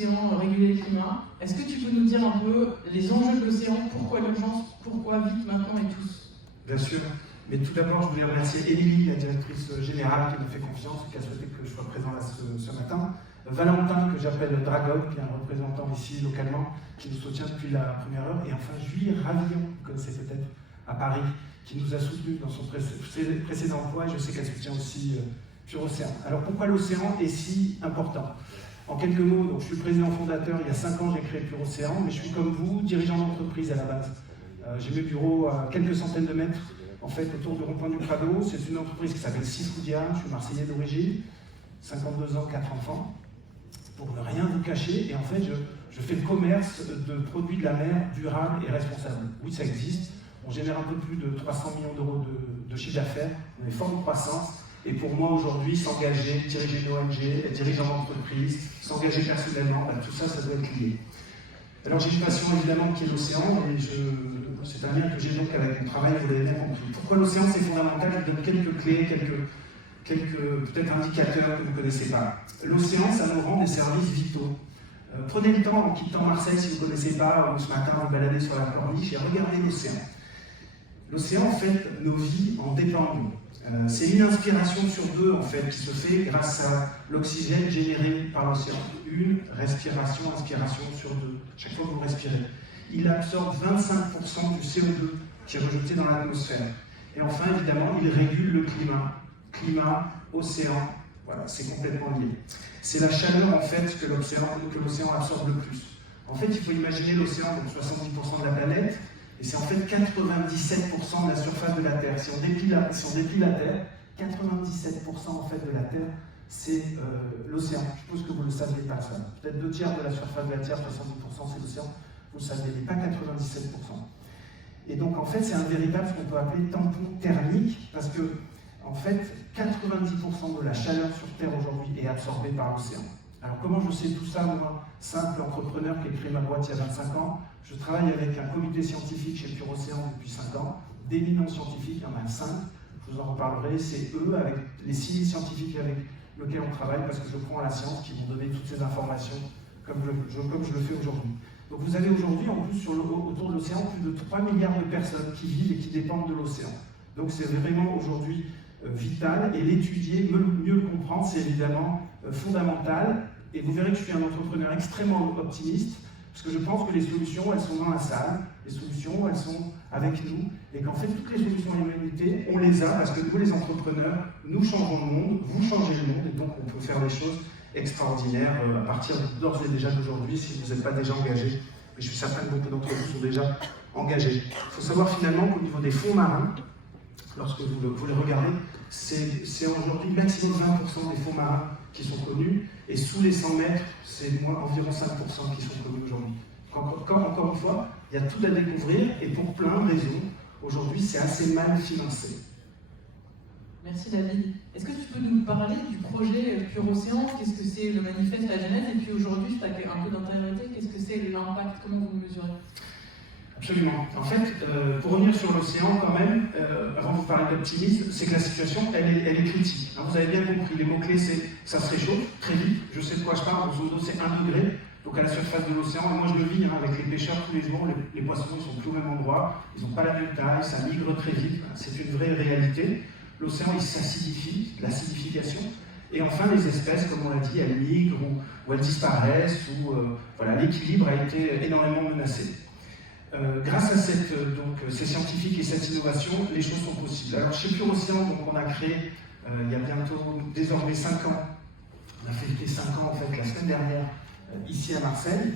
l'océan, réguler le climat. Est-ce que tu peux nous dire un peu les enjeux de l'océan, pourquoi l'urgence, pourquoi vite maintenant et tous? Bien sûr, mais tout d'abord je voulais remercier Émilie, la directrice générale, qui m'a fait confiance, qui a souhaité que je sois présent là ce matin. Valentin, que j'appelle Dragon, qui est un représentant ici localement, qui nous soutient depuis la première heure. Et enfin Julie Ravillon, que vous connaissez peut-être à Paris, qui nous a soutenus dans son précédent emploi, et je sais qu'elle soutient aussi Pure Océan. Alors pourquoi l'océan est si important? En quelques mots, donc, je suis président fondateur, il y a 5 ans j'ai créé Pure Océan, mais je suis comme vous, dirigeant d'entreprise à la base. J'ai mes bureaux à quelques centaines de mètres, en fait, autour du rond-point du Prado. C'est une entreprise qui s'appelle Sifoudia, je suis marseillais d'origine, 52 ans, 4 enfants, pour ne rien vous cacher, et en fait, je fais le commerce de produits de la mer durables et responsables. Oui, ça existe, on génère un peu plus de 300 millions d'euros de chiffre d'affaires, on est fort de croissance, et pour moi aujourd'hui, s'engager, diriger une ONG, être dirigeant d'entreprise, s'engager personnellement, bah, tout ça, ça doit être lié. Alors j'ai une passion évidemment qui est l'océan, et c'est un lien que j'ai donc avec mon travail, vous l'avez bien compris. Pourquoi l'océan c'est fondamental? Je vous donne quelques clés, quelques peut-être indicateurs que vous ne connaissez pas. L'océan, ça nous rend des services vitaux. Prenez le temps en quittant Marseille si vous ne connaissez pas, ou ce matin vous baladez sur la corniche et regardez l'océan. L'océan, en fait, nos vies en dépendent. C'est une inspiration sur deux, en fait, qui se fait grâce à l'oxygène généré par l'océan. Une respiration, inspiration sur deux, chaque fois que vous respirez. Il absorbe 25% du CO2 qui est rejeté dans l'atmosphère. Et enfin, évidemment, il régule le climat. Climat, océan, voilà, c'est complètement lié. C'est la chaleur, en fait, que l'océan absorbe le plus. En fait, il faut imaginer l'océan comme 70% de la planète, et c'est en fait 97% de la surface de la Terre. Si on déplie la Terre, 97% en fait de la Terre, c'est l'océan. Je suppose que vous ne le saviez pas, ça. Peut-être 2/3 de la surface de la Terre, 70% c'est l'océan. Vous le saviez, mais pas 97%. Et donc en fait, c'est un véritable, ce qu'on peut appeler tampon thermique, parce que en fait, 90% de la chaleur sur Terre aujourd'hui est absorbée par l'océan. Alors comment je sais tout ça, moi, simple entrepreneur qui a créé ma boîte il y a 25 ans? Je travaille avec un comité scientifique chez Pure Océan depuis 5 ans, d'éminents scientifiques, il y en a 5, je vous en reparlerai, c'est eux, avec les 6 scientifiques avec lesquels on travaille, parce que je crois en la science, qui vont donner toutes ces informations comme je le fais aujourd'hui. Donc vous avez aujourd'hui, en plus, autour de l'océan, plus de 3 milliards de personnes qui vivent et qui dépendent de l'océan. Donc c'est vraiment aujourd'hui vital, et l'étudier, mieux le comprendre, c'est évidemment fondamental. Et vous verrez que je suis un entrepreneur extrêmement optimiste, parce que je pense que les solutions, elles sont dans la salle, les solutions, elles sont avec nous, et qu'en fait, toutes les solutions de l'humanité, on les a, parce que nous, les entrepreneurs, nous changeons le monde, vous changez le monde, et donc on peut faire des choses extraordinaires à partir d'ores et déjà d'aujourd'hui, si vous n'êtes pas déjà engagés. Mais je suis certain que beaucoup d'entre vous sont déjà engagés. Il faut savoir finalement qu'au niveau des fonds marins, lorsque vous les regardez, c'est aujourd'hui maximum 20% des fonds marins qui sont connus, et sous les 100 mètres, c'est environ 5% qui sont connus aujourd'hui. Encore une fois, il y a tout à découvrir, et pour plein de raisons, aujourd'hui c'est assez mal financé. Merci David. Est-ce que tu peux nous parler du projet Pure Océan? Qu'est-ce que c'est le manifeste, la genèse? Et puis aujourd'hui, tu as un peu d'antériorité, qu'est-ce que c'est l'impact? Comment vous le mesurez? Absolument. En fait, pour revenir sur l'océan quand même, avant de vous parler d'optimisme, c'est que la situation, elle est critique. Hein, vous avez bien compris, les mots-clés, c'est ça se réchauffe très vite, je sais de quoi je parle, grosso modo c'est 1 degré, donc à la surface de l'océan, et moi je le vis hein, avec les pêcheurs tous les jours, les poissons ils sont tous au même endroit, ils n'ont pas la même taille, ça migre très vite, c'est une vraie réalité. L'océan il s'acidifie, l'acidification, et enfin les espèces, comme on l'a dit, elles migrent ou elles disparaissent, ou voilà, l'équilibre a été énormément menacé. Grâce à ces scientifiques et cette innovation, les choses sont possibles. Alors chez Pure Océan, donc, on a créé il y a bientôt désormais 5 ans, on a fêté 5 ans en fait la semaine dernière ici à Marseille.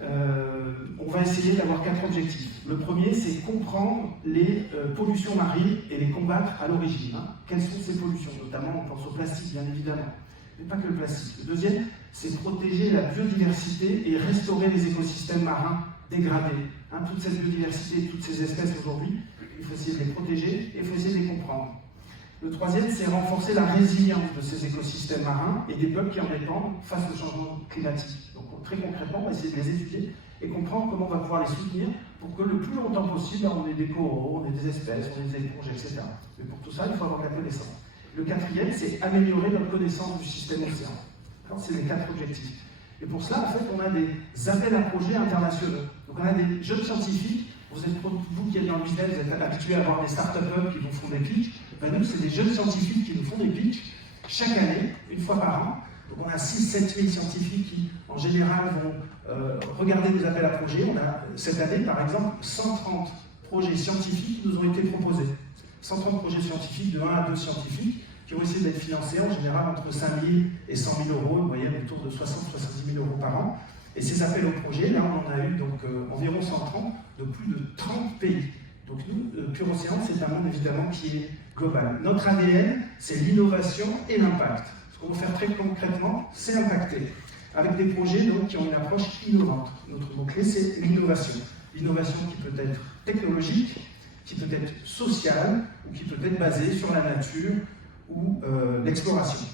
On va essayer d'avoir 4 objectifs. Le premier, c'est comprendre les pollutions marines et les combattre à l'origine. Hein. Quelles sont ces pollutions? Notamment, on pense au plastique, bien évidemment, mais pas que le plastique. Le deuxième, c'est protéger la biodiversité et restaurer les écosystèmes marins dégradés. Hein, toute cette biodiversité, toutes ces espèces aujourd'hui, il faut essayer de les protéger et il faut essayer de les comprendre. Le troisième, c'est renforcer la résilience de ces écosystèmes marins et des peuples qui en dépendent face au changement climatique. Donc très concrètement, on va essayer de les étudier et comprendre comment on va pouvoir les soutenir pour que le plus longtemps possible, on ait des coraux, on ait des espèces, on ait des éponges, etc. Mais pour tout ça, il faut avoir la connaissance. Le quatrième, c'est améliorer notre connaissance du système océan. Alors c'est les 4 objectifs. Et pour cela, en fait, on a des appels à projets internationaux. Donc on a des jeunes scientifiques, vous qui êtes dans le business, vous êtes habitués à avoir des start-upers qui vous font des pitchs. Ben nous, c'est des jeunes scientifiques qui nous font des pitchs chaque année, une fois par an. Donc on a 6-7 000 scientifiques qui, en général, vont regarder nos appels à projets. On a, cette année, par exemple, 130 projets scientifiques qui nous ont été proposés. 130 projets scientifiques, de 1 à 2 scientifiques, qui ont essayé d'être financés en général entre 5 000 et 100 000 euros, une moyenne autour de 60-70 000 euros par an. Et ces appels au projet, là, on en a eu donc, environ 130 de plus de 30 pays. Donc nous, Pure Océan, c'est un monde évidemment qui est global. Notre ADN, c'est l'innovation et l'impact. Ce qu'on veut faire très concrètement, c'est impacter. Avec des projets donc, qui ont une approche innovante. Notre mot-clé, c'est l'innovation. L'innovation qui peut être technologique, qui peut être sociale, ou qui peut être basée sur la nature ou l'exploration.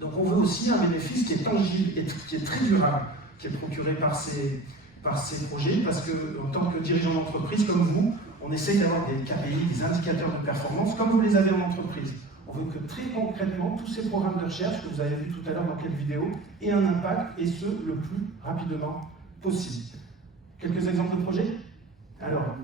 Donc on veut aussi un bénéfice qui est tangible et qui est très durable, qui est procuré par ces projets, parce qu'en tant que dirigeant d'entreprise comme vous, on essaye d'avoir des KPI, des indicateurs de performance, comme vous les avez en entreprise. On veut que très concrètement, tous ces programmes de recherche que vous avez vus tout à l'heure dans quelques vidéos aient un impact, et ce, le plus rapidement possible. Quelques exemples de projets? Alors,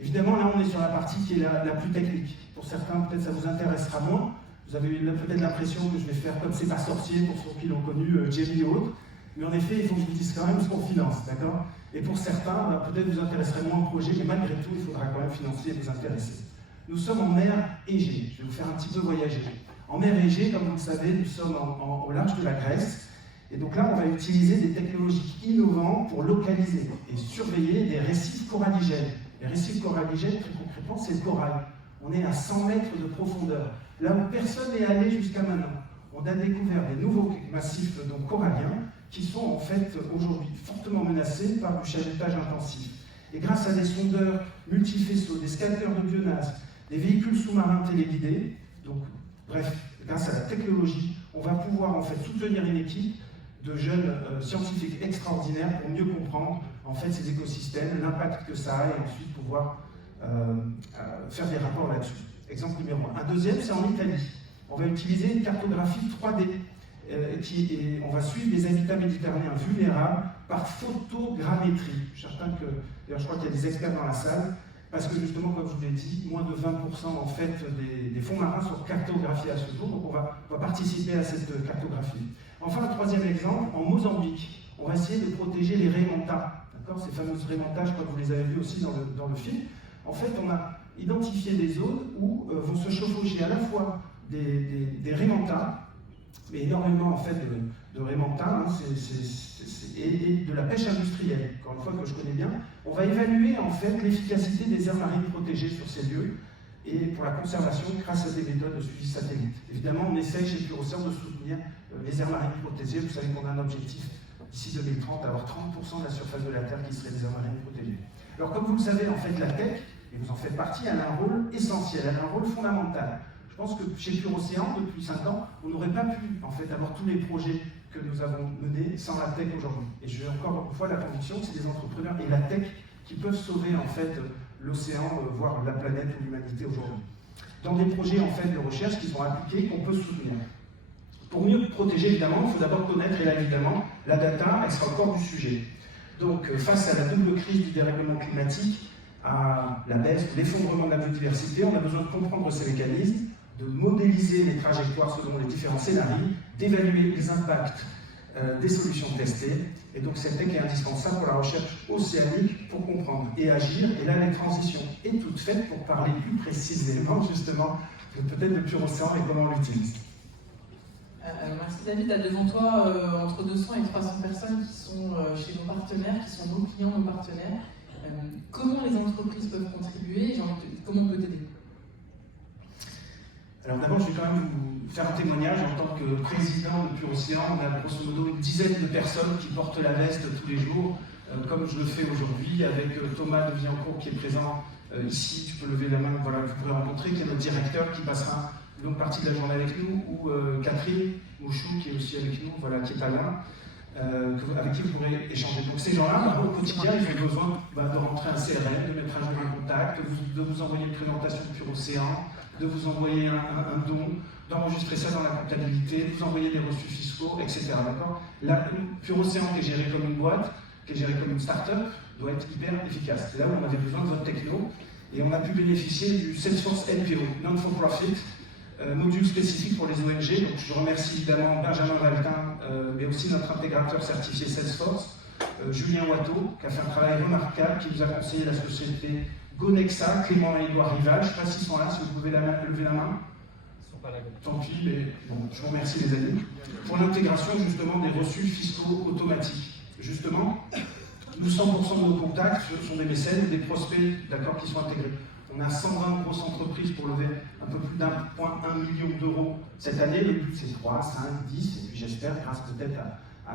évidemment, là, on est sur la partie qui est la plus technique. Pour certains, peut-être ça vous intéressera moins. Vous avez peut-être l'impression que je vais faire comme C'est pas sorcier, pour ceux qui l'ont connu, Jamie ou autre. Mais en effet, il faut que je vous dise quand même ce qu'on finance, d'accord? Et pour certains, peut-être vous intéresserez moins au projet, mais malgré tout, il faudra quand même financer et vous intéresser. Nous sommes en mer Égée. Je vais vous faire un petit peu voyager. En mer Égée, comme vous le savez, nous sommes au large de la Grèce. Et donc là, on va utiliser des technologies innovantes pour localiser et surveiller des récifs coralligènes. Les récifs coralligènes, très concrètement, c'est le corail. On est à 100 mètres de profondeur. Là où personne n'est allé jusqu'à maintenant. On a découvert des nouveaux massifs donc, coralliens qui sont en fait aujourd'hui fortement menacés par du chalutage intensif. Et grâce à des sondeurs multifaisceaux, des scanners de biomasse, des véhicules sous-marins téléguidés, donc bref, grâce à la technologie, on va pouvoir en fait soutenir une équipe de jeunes scientifiques extraordinaires pour mieux comprendre en fait ces écosystèmes, l'impact que ça a et ensuite pouvoir faire des rapports là-dessus. Exemple numéro 1. Un deuxième, c'est en Italie. On va utiliser une cartographie 3D et on va suivre les habitats méditerranéens vulnérables par photogrammétrie. D'ailleurs, je crois qu'il y a des experts dans la salle, parce que justement, comme je vous l'ai dit, moins de 20% en fait, des fonds marins sont cartographiés à ce jour, donc on va participer à cette cartographie. Enfin, un troisième exemple, en Mozambique, on va essayer de protéger les raies manta, ces fameuses raies manta, je crois que vous les avez vues aussi dans le film. En fait, on a identifié des zones où vont se chevaucher à la fois des raies manta, mais énormément en fait de raies manta, et de la pêche industrielle, encore une fois que je connais bien. On va évaluer en fait l'efficacité des aires marines protégées sur ces lieux et pour la conservation grâce à des méthodes de suivi satellite. Évidemment, on essaie chez Pure Océan de soutenir les aires marines protégées. Vous savez qu'on a un objectif d'ici 2030 d'avoir 30% de la surface de la Terre qui serait des aires marines protégées. Alors comme vous le savez, en fait, la tech, et vous en faites partie, elle a un rôle essentiel, elle a un rôle fondamental. Je pense que chez Pure Océan, depuis 5 ans, on n'aurait pas pu en fait, avoir tous les projets que nous avons menés sans la tech aujourd'hui. Et j'ai encore une fois la conviction que c'est les entrepreneurs et la tech qui peuvent sauver en fait, l'océan, voire la planète ou l'humanité aujourd'hui. Dans des projets en fait, de recherche qui sont appliqués, qu'on peut soutenir. Pour mieux protéger, évidemment, il faut d'abord connaître, et là, évidemment, la data, elle sera au corps du sujet. Donc, face à la double crise du dérèglement climatique, à la baisse, l'effondrement de la biodiversité, on a besoin de comprendre ces mécanismes, de modéliser les trajectoires selon les différents scénarios, d'évaluer les impacts des solutions testées. Et donc cette tech est indispensable pour la recherche océanique pour comprendre et agir. Et là, les transitions est toute faite pour parler plus précisément, justement, peut-être de Pure Océan et comment on l'utilise. Merci David. Tu as devant toi entre 200 et 300 personnes qui sont chez nos partenaires, qui sont nos clients, nos partenaires. Comment les entreprises peuvent contribuer et comment on peut t'aider? Alors d'abord, je vais quand même vous faire un témoignage en tant que président de Pure Océan. On a grosso modo une dizaine de personnes qui portent la veste tous les jours, comme je le fais aujourd'hui, avec Thomas de Villancourt qui est présent ici. Tu peux lever la main, voilà, que vous pourrez rencontrer, qui est notre directeur, qui passera une longue partie de la journée avec nous, ou Catherine Mouchou, qui est aussi avec nous, voilà, qui est à l'un. Avec qui vous pourrez échanger. Donc ces gens-là, au quotidien, ils ont besoin de rentrer un CRM, de mettre à jour un contact, de vous envoyer une présentation de Pure Océan, de vous envoyer un don, d'enregistrer ça dans la comptabilité, vous envoyer des reçus fiscaux, etc. D'accord? Là, Pure Océan, qui est géré comme une boîte, qui est géré comme une start-up, doit être hyper efficace. C'est là où on avait besoin de votre techno, et on a pu bénéficier du Salesforce NPO, Non-for-Profit, module spécifique pour les ONG. Donc je remercie évidemment Benjamin Valtin, mais aussi notre intégrateur certifié Salesforce, Julien Watteau, qui a fait un travail remarquable, qui nous a conseillé la société Gonexa, Clément et Édouard Rival. Je ne sais pas s'ils sont là, si vous pouvez lever la main. Tant pis, mais bon, je vous remercie les amis. Pour l'intégration justement des reçus fiscaux automatiques. Justement, nous 100% de nos contacts sont des mécènes, des prospects d'accord, qui sont intégrés. On a 120 grosses entreprises pour lever un peu plus d'1,1 million d'euros cette année. Le but c'est 3, 5, 10, et puis j'espère, grâce peut-être à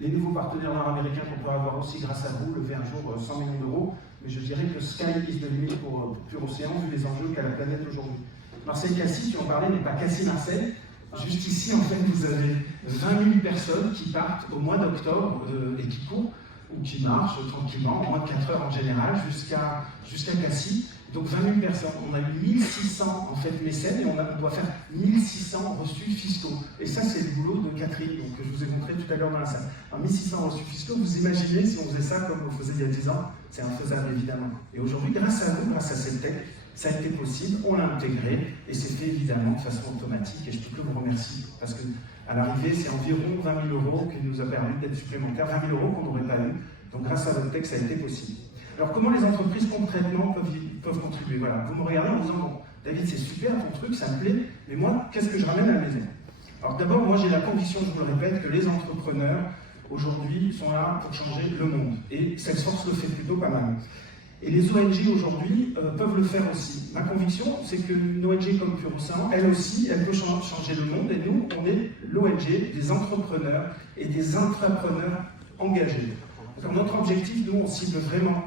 les nouveaux partenaires nord-américains qu'on peut avoir aussi grâce à vous, lever un jour 100 millions d'euros. Mais je dirais que sky is the limit pour Pure Océan, vu les enjeux qu'a la planète aujourd'hui. Marseille Cassis, qui en parlait, n'est pas Cassis-Marseille. Juste ici, en fait, vous avez 20 000 personnes qui partent au mois d'octobre et qui courent ou qui marchent tranquillement, en moins de 4 heures en général, jusqu'à Cassis. Donc 20 000 personnes. On a eu 1600 en fait mécènes et on doit faire 1600 reçus fiscaux. Et ça, c'est le boulot de Catherine, donc, que je vous ai montré tout à l'heure dans la salle. Alors 1600 reçus fiscaux, vous imaginez si on faisait ça comme on faisait il y a 10 ans, c'est infaisable évidemment. Et aujourd'hui, grâce à vous, grâce à Celtech, ça a été possible, on l'a intégré et c'est fait évidemment de façon automatique et je peux que vous remercier parce qu'à l'arrivée, c'est environ 20 000 euros qui nous a permis d'être supplémentaires, 20 000 euros qu'on n'aurait pas eu. Donc grâce à votre texte, ça a été possible. Alors comment les entreprises concrètement peuvent contribuer? Voilà, vous me regardez en me disant, bon, David, c'est super ton truc, ça me plaît, mais moi, qu'est-ce que je ramène à la maison? Alors d'abord, moi j'ai la conviction, je vous le répète, que les entrepreneurs aujourd'hui sont là pour changer le monde. Et Salesforce le fait plutôt pas mal. Et les ONG aujourd'hui peuvent le faire aussi. Ma conviction, c'est qu'une ONG comme Pure Océan, elle aussi, elle peut changer le monde. Et nous, on est l'ONG des entrepreneurs et des intrapreneurs engagés. Donc, notre objectif, nous, on cible vraiment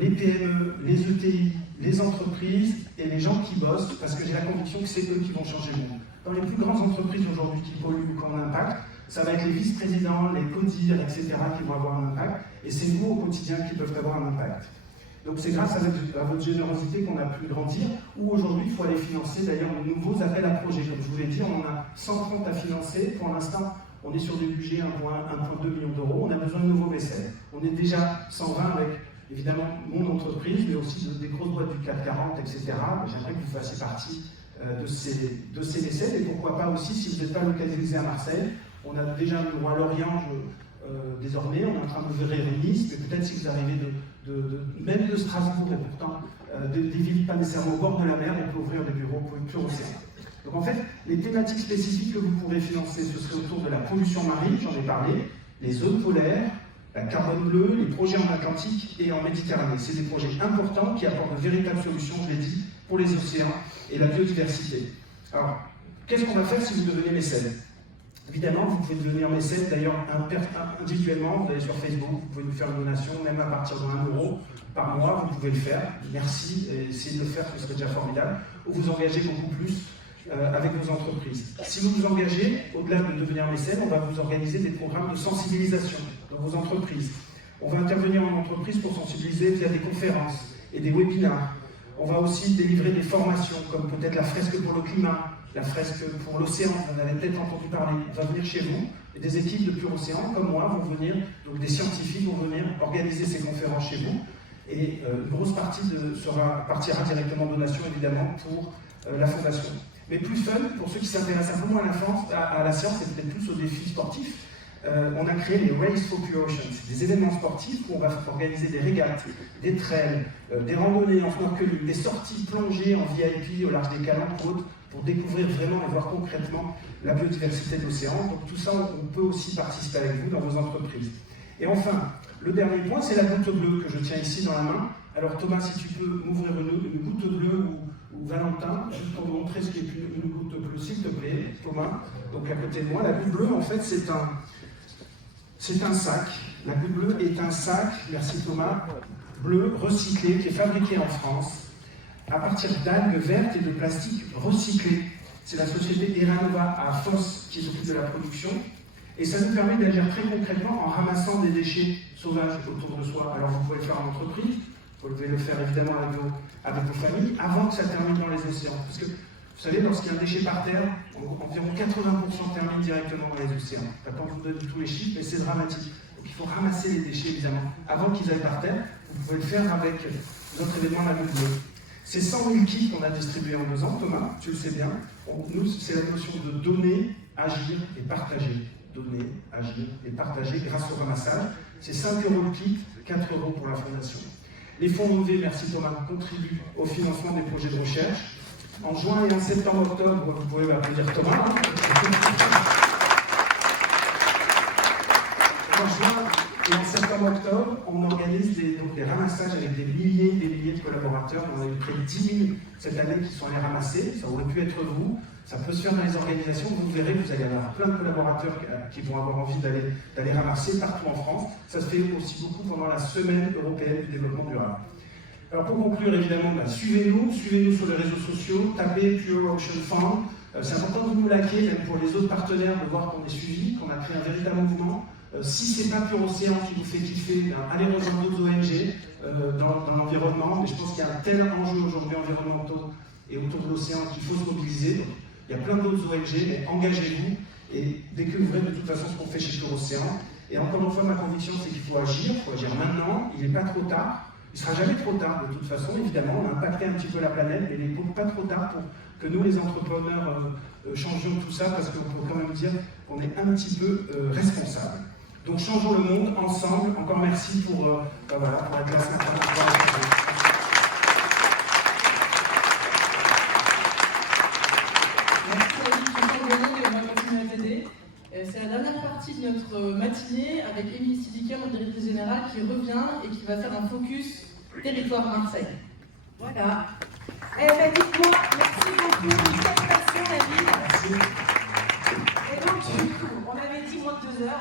les PME, les ETI, les entreprises et les gens qui bossent, parce que j'ai la conviction que c'est eux qui vont changer le monde. Dans les plus grandes entreprises aujourd'hui qui polluent ou qui ont un impact, ça va être les vice-présidents, les CODIR, etc. qui vont avoir un impact. Et c'est nous, au quotidien, qui peuvent avoir un impact. Donc c'est grâce à votre générosité qu'on a pu grandir, où aujourd'hui il faut aller financer d'ailleurs de nouveaux appels à projets. Comme je vous l'ai dit, on en a 130 à financer. Pour l'instant, on est sur des budgets 1,2 million d'euros. On a besoin de nouveaux mécènes. On est déjà 120 avec évidemment mon entreprise, mais aussi des grosses boîtes du CAC 40, etc. J'aimerais que vous fassiez partie de ces mécènes. Et pourquoi pas aussi, si vous n'êtes pas localisé à Marseille, on a déjà un bureau à Lorient désormais, on est en train d'ouvrir Nice, mais peut-être si vous arrivez même de Strasbourg, et pourtant des villes pas nécessairement au bord de la mer, on peut ouvrir des bureaux pour une Pure Océan. Donc en fait, les thématiques spécifiques que vous pourrez financer, ce serait autour de la pollution marine, j'en ai parlé, les zones polaires, la carbone bleue, les projets en Atlantique et en Méditerranée. C'est des projets importants qui apportent de véritables solutions, je l'ai dit, pour les océans et la biodiversité. Alors, qu'est-ce qu'on va faire si vous devenez mécène? Évidemment, vous pouvez devenir mécène, d'ailleurs individuellement, vous allez sur Facebook, vous pouvez nous faire une donation, même à partir de 1 euro par mois, vous pouvez le faire. Merci, et essayez de le faire, ce serait déjà formidable. Ou vous engagez beaucoup plus avec vos entreprises. Si vous vous engagez, au-delà de devenir mécène, on va vous organiser des programmes de sensibilisation dans vos entreprises. On va intervenir en entreprise pour sensibiliser via des conférences et des webinars. On va aussi délivrer des formations, comme peut-être la fresque pour le climat, la fresque pour l'océan, vous en avez peut-être entendu parler, va venir chez vous, et des équipes de Pure Océan, comme moi, vont venir, donc des scientifiques vont venir organiser ces conférences chez vous, et une grosse partie partira directement en donation, évidemment, pour la fondation. Mais plus fun, pour ceux qui s'intéressent un peu moins à la science, et peut-être plus aux défis sportifs, on a créé les Race for Pure Ocean. C'est des événements sportifs où on va organiser des régates, des trails, des randonnées en snorkeling, des sorties plongées en VIP au large des Calanques ou autres, pour découvrir vraiment et voir concrètement la biodiversité de l'océan. Donc tout ça, on peut aussi participer avec vous dans vos entreprises. Et enfin, le dernier point, c'est la goutte bleue que je tiens ici dans la main. Alors Thomas, si tu peux m'ouvrir une goutte bleue ou Valentin, juste pour vous montrer ce qu'est une goutte bleue, s'il te plaît, Thomas. Donc à côté de moi, la goutte bleue, en fait, c'est un sac. La goutte bleue est un sac, merci Thomas, bleu recyclé qui est fabriqué en France à partir d'algues vertes et de plastique recyclé. C'est la société Eranova à Fos qui s'occupe de la production. Et ça nous permet d'agir très concrètement en ramassant des déchets sauvages autour de soi. Alors vous pouvez le faire en entreprise, vous pouvez le faire évidemment avec vos familles, avant que ça termine dans les océans. Parce que vous Vous savez, lorsqu'il y a un déchet par terre, environ 80% termine directement dans les océans. Je ne vais pas vous donner tous les chiffres, mais c'est dramatique. Donc il faut ramasser les déchets, évidemment, avant qu'ils aillent par terre. Vous pouvez le faire avec notre événement La Lune Bleue. C'est 100 000 kits qu'on a distribués en 2 ans, Thomas, tu le sais bien. Nous, c'est la notion de donner, agir et partager. Donner, agir et partager grâce au ramassage. C'est 5 € le kit, 4 € pour la fondation. Les fonds levés, merci Thomas, contribuent au financement des projets de recherche. En juin et en septembre-octobre, vous pouvez applaudir Thomas. En juin et en septembre-octobre, on organise des ramassages avec des milliers de collaborateurs. On a eu près de 10 000 cette année qui sont allés ramasser. Ça aurait pu être vous. Ça peut se faire dans les organisations. Vous verrez que vous allez avoir plein de collaborateurs qui vont avoir envie d'aller ramasser partout en France. Ça se fait aussi beaucoup pendant la Semaine européenne du développement durable. Alors pour conclure, évidemment, suivez-nous sur les réseaux sociaux, tapez Pure Ocean Fund. C'est important de nous liker, même pour les autres partenaires, de voir qu'on est suivi, qu'on a créé un véritable mouvement. Si ce n'est pas Pure Océan qui vous fait kiffer, allez rejoindre d'autres ONG dans l'environnement. Mais je pense qu'il y a un tel enjeu aujourd'hui environnementaux et autour de l'océan qu'il faut se mobiliser. Donc, il y a plein d'autres ONG, mais engagez-vous et découvrez de toute façon ce qu'on fait chez Pure Océan. Et encore une fois, ma conviction, c'est qu'il faut agir maintenant, il n'est pas trop tard. Il ne sera jamais trop tard de toute façon, évidemment, on a impacté un petit peu la planète, mais il n'est pas trop tard pour que nous, les entrepreneurs, changions tout ça, parce qu'on peut quand même dire qu'on est un petit peu responsables. Donc changeons le monde ensemble. Encore merci pour être là ce matin. Merci à vous qui change le monde et on va continuer à t'aider. C'est la dernière partie de notre matinée avec Émilie Sidiker, notre directrice générale, qui revient et qui va faire un focus territoire Marseille. Voilà. Eh bien, dites-moi, merci beaucoup de cette passion, la ville. Merci. Et donc, on avait dit moins de 2 heures.